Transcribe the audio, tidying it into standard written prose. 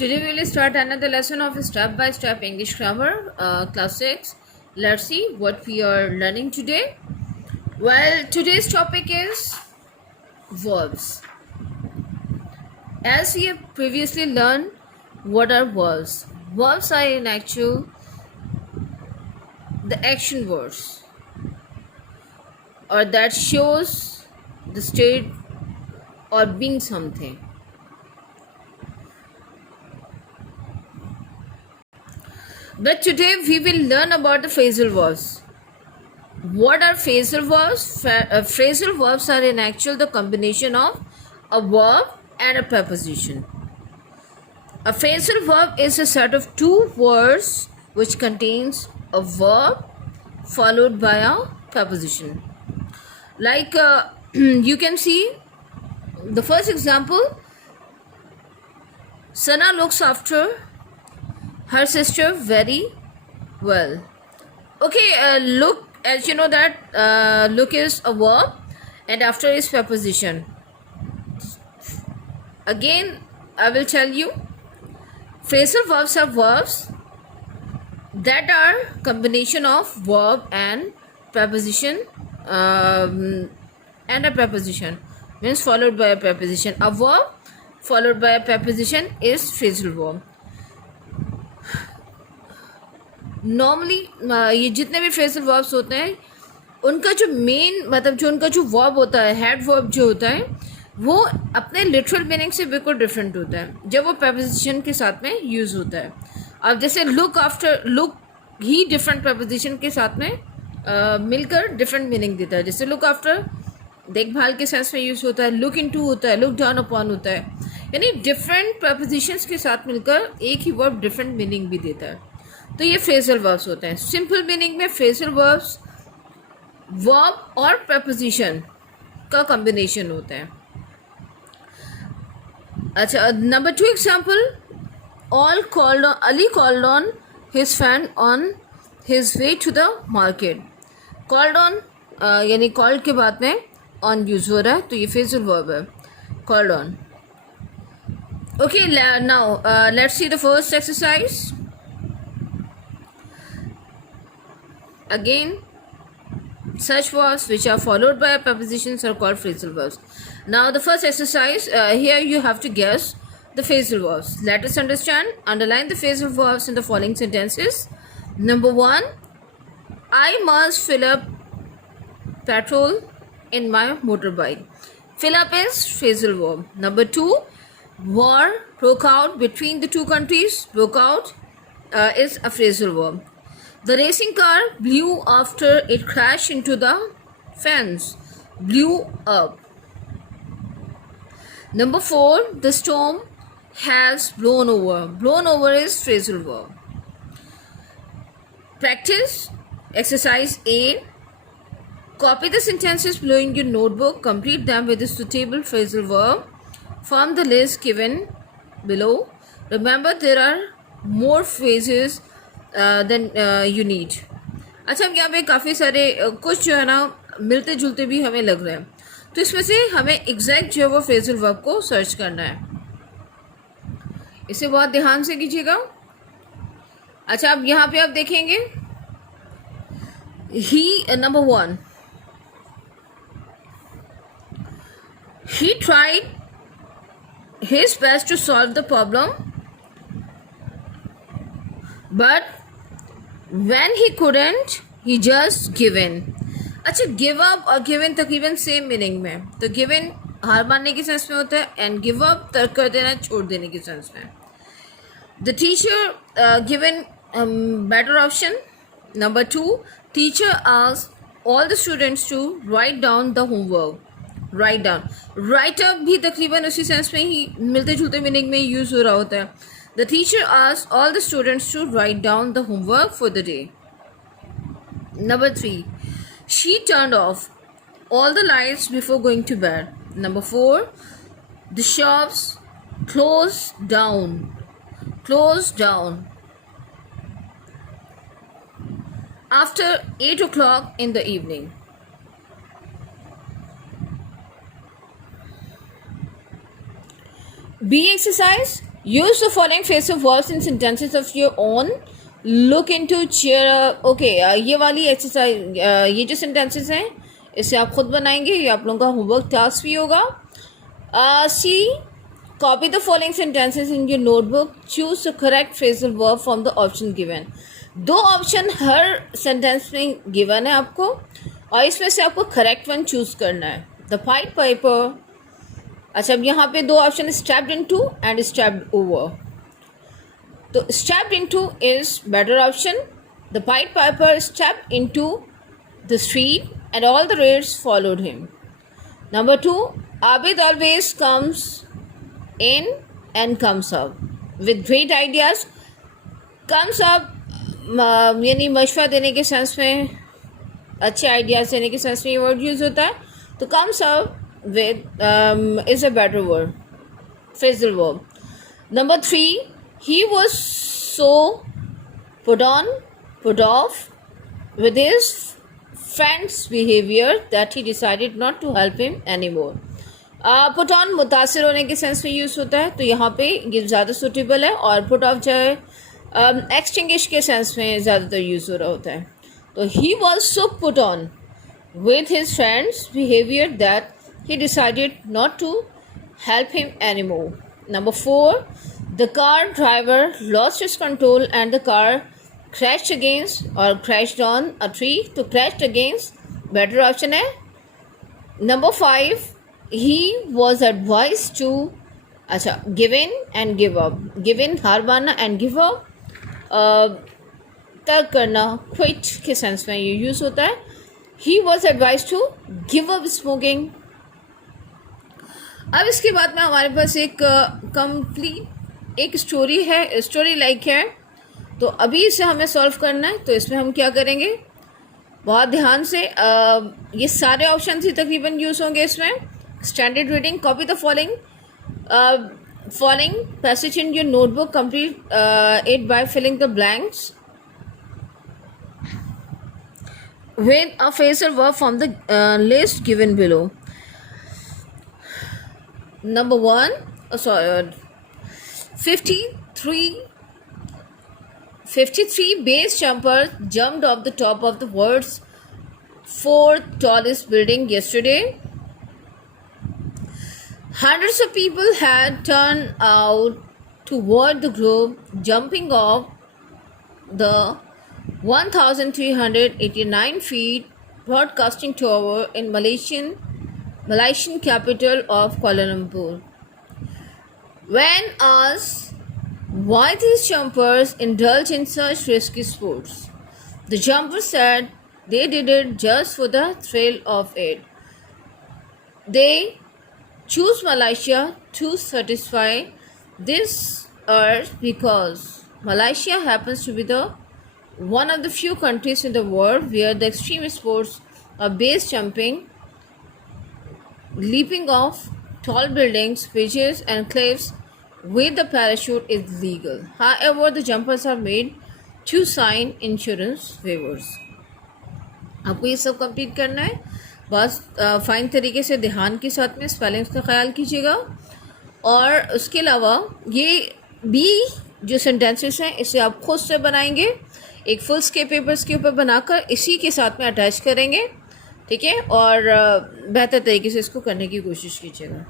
Today we will start another lesson of step-by-step English grammar, class 6. Let's see what we are learning today. Well, today's topic is verbs. As we have previously learned, what are verbs? Verbs are in actual the action words, or that shows the state or being something. But today we will learn about the phrasal verbs. What are phrasal verbs? Phrasal verbs are in actual the combination of a verb and a preposition. A phrasal verb is a set of two words which contains a verb followed by a preposition. Like you can see the first example, Sana looks after her sister very well. Okay, look, as you know that look is a verb and after is preposition. Again, I will tell you, phrasal verbs are verbs that are combination of verb and preposition, and a preposition means followed by a preposition. A verb followed by a preposition is phrasal verb. Normally ये जितने भी phrasal verbs होते हैं उनका जो main मतलब जो उनका जो वर्ब होता है, हेड वर्ब जो होता है, वो अपने लिटरल मीनिंग से बिल्कुल डिफरेंट होता है जब वो प्रपोजिशन के साथ में यूज़ होता है. अब जैसे लुक आफ्टर, लुक ही डिफरेंट प्रपोजिशन के साथ में मिलकर डिफरेंट मीनिंग देता है. जैसे लुक आफ्टर देखभाल के सेंस में यूज़ होता है, लुक इनटू होता है, लुक डाउन अपॉन होता है. यानी डिफरेंट प्रपोजिशंस के साथ मिलकर एक ही वर्ब डिफरेंट मीनिंग भी देता है. तो ये फ्रेजल वर्ब्स होते हैं. सिंपल मीनिंग में फ्रेजल वर्ब्स वर्ब और प्रपोजिशन का कॉम्बिनेशन होता है. अच्छा, number 2 example, Ali called on his friend on his way to the market. Called on यानी कॉल्ड के बाद में ऑन यूज हो रहा है तो ये फ्रेजल वर्ब है, called on. Okay, now let's see the first exercise. Again, such verbs which are followed by prepositions are called phrasal verbs. Now the first exercise, here you have to guess the phrasal verbs. Let us understand. Underline the phrasal verbs in the following sentences. Number 1, I must fill up petrol in my motorbike. Fill up is phrasal verb. Number 2, war broke out between the two countries. Broke out is a phrasal verb. The racing car blew after it crashed into the fence. Blew up. Number 4, the storm has blown over. Blown over is phrasal verb. Practice exercise A. Copy the sentences below in your notebook. Complete them with a suitable phrasal verb from the list given below. Remember, there are more phrases than you need. अच्छा, हम यहाँ पे काफ़ी सारे कुछ जो है ना मिलते जुलते भी हमें लग रहे हैं, तो इसमें से हमें एग्जैक्ट जो है वो फ्रेजल वर्ब को सर्च करना है. इसे बहुत ध्यान से कीजिएगा. अच्छा, अब यहाँ पे आप देखेंगे ही, number 1, he tried his best to solve the problem but when he couldn't he just gave in. अच्छा, गिव अप और गिव इन तकरीबन सेम मीनिंग में. तो गिव इन हार मानने के सेंस में होता है एंड गिव अप तर्क कर देना, छोड़ देने के सेंस में. The teacher given better option. Number 2, teacher asked all the students to write down the homework. Write down, write up भी तकरीबन उसी सेंस में ही मिलते जुलते मीनिंग में यूज हो रहा होता है. The teacher asked all the students to write down the homework for the day. Number 3, she turned off all the lights before going to bed. Number 4, the shops closed down. Closed down after 8 o'clock in the evening. B exercise. use the following phrase of verbs in sentences of your own. Look into cheer. Okay, ये वाली exercise, ये जो sentences हैं इसे आप खुद बनाएंगे, ये आप लोगों का होमवर्क टास्क भी होगा. सी, copy the following sentences in your notebook. Choose the correct phrasal verb from the option given. दो ऑप्शन हर सेंटेंस में गिवन है आपको और इसमें से आपको करेक्ट वन चूज करना है. The pied piper. अच्छा, अब यहाँ पे दो option, strapped into and strapped over. तो strapped into is better option. The pied piper strapped into the street and all the raids followed him. Number 2, Abid always comes in and comes up with great ideas. Comes up यानी मशवरा देने के sense में, अच्छे ideas देने के sense में ये वर्ड यूज़ होता है. तो comes up with is a better word, phrasal verb. Number 3, he was so put on, put off with his friend's behavior that he decided not to help him anymore. Put on मुतासिर होने के sense में use होता है, तो यहाँ पे ये ज़्यादा सूटेबल है. और put off जो है एक्सटिंग्विश के सेंस में ज़्यादातर यूज़ हो रहा होता है. तो he was so put on with his friend's behavior that he decided not to help him anymore. Number 4, the car driver lost his control and the car crashed against or crashed on a tree. तो crashed against better option है. Number 5, he was advised to, अच्छा, give in and give up. Give in हार मानना and give up तर्क करना, quit के sense में ये यूज़ होता है. He was advised to give up smoking. अब इसके बाद में हमारे पास एक कंप्लीट एक स्टोरी है, स्टोरी लाइक है. तो अभी इसे हमें सॉल्व करना है. तो इसमें हम क्या करेंगे, बहुत ध्यान से, ये सारे ऑप्शन ही तकरीबन यूज़ होंगे इसमें. Standard reading. Copy the following passage in your notebook. Complete it by filling the blanks with a phrasal verb from the list given below. Number 1, 53 base jumpers jumped off the top of the world's 4th tallest building yesterday. Hundreds of people had turned out to watch the group jumping off the 1,389 feet broadcasting tower in Malaysian capital of Kuala Lumpur. When asked why these jumpers indulge in such risky sports, the jumpers said they did it just for the thrill of it. They choose Malaysia to satisfy this urge because Malaysia happens to be the one of the few countries in the world where the extreme sports of base jumping, leaping off tall buildings, bridges and cliffs with the parachute is legal. However, the jumpers are made to sign insurance waivers. आपको ये सब complete करना है. बस fine तरीके से ध्यान के साथ में स्पेलिंग्स का ख्याल कीजिएगा. और उसके अलावा ये भी जो सेंटेंसेस हैं इसे आप खुद से बनाएंगे, एक फुल स्केप पेपर्स के ऊपर बनाकर इसी के साथ में अटैच करेंगे. ठीक है, और बेहतर तरीके से इसको करने की कोशिश कीजिएगा.